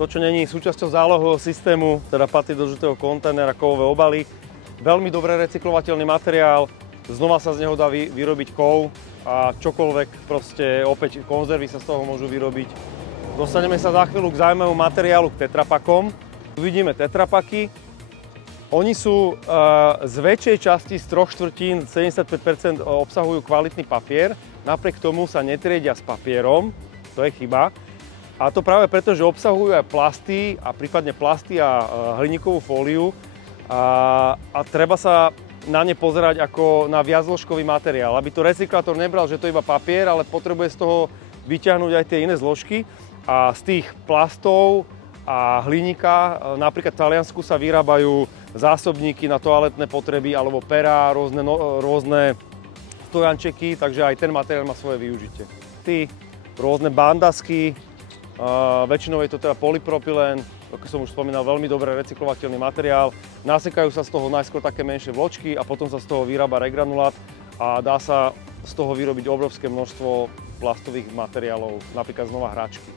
To, čo není súčasťou zálohového systému, teda patrí do žltého kontajnera, kovové obaly. Veľmi dobre recyklovateľný materiál, znova sa z neho dá vyrobiť kov a čokoľvek, proste opäť konzervy sa z toho môžu vyrobiť. Dostaneme sa za chvíľu k zaujímavému materiálu, k tetrapakom. Vidíme tetrapaky. Oni sú z väčšej časti, z 3/4, 75% obsahujú kvalitný papier. Napriek tomu sa netriedia s papierom, to je chyba. A to práve preto, že obsahujú aj plasty a prípadne plasty a hliníkovú fóliu. A treba sa na ne pozerať ako na viaczložkový materiál, aby to recyklátor nebral, že to je iba papier, ale potrebuje z toho vyťahnuť aj tie iné zložky. A z tých plastov a hliníka, napríklad v Taliansku sa vyrábajú zásobníky na toaletné potreby alebo perá, rôzne stojančeky, takže aj ten materiál má svoje využitie. Rôzne bandasky, väčšinou je to teda polypropylén, ako som už spomínal, veľmi dobre recyklovateľný materiál. Nasekajú sa z toho najskôr také menšie vločky a potom sa z toho vyrába regranulát a dá sa z toho vyrobiť obrovské množstvo plastových materiálov, napríklad znova hračky.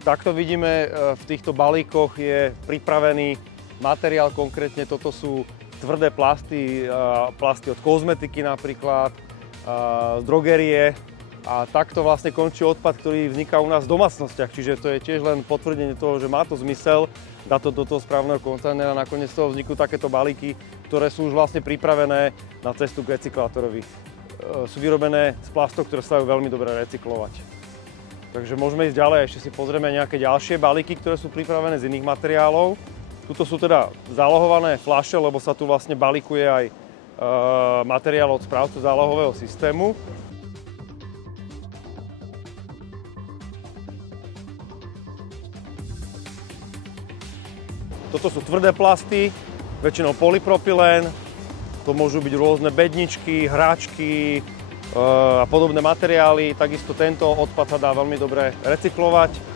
Takto vidíme, v týchto balíkoch je pripravený materiál, konkrétne toto sú tvrdé plasty, plasty od kozmetiky napríklad, z drogerie a takto vlastne končí odpad, ktorý vzniká u nás v domácnostiach, čiže to je tiež len potvrdenie toho, že má to zmysel dať to do toho správneho kontajnera a nakoniec z toho vzniknú takéto balíky, ktoré sú už vlastne pripravené na cestu k recyklátorovi. Sú vyrobené z plastov, ktoré sa dajú veľmi dobre recyklovať. Takže môžeme ísť ďalej, ešte si pozrieme nejaké ďalšie balíky, ktoré sú pripravené z iných materiálov. Tuto sú teda zálohované fľaše, lebo sa tu vlastne balíkuje aj materiál od správcu zálohového systému. Toto sú tvrdé plasty, väčšinou polypropylén. To môžu byť rôzne bedničky, hráčky a podobné materiály. Takisto tento odpad sa dá veľmi dobre recyklovať.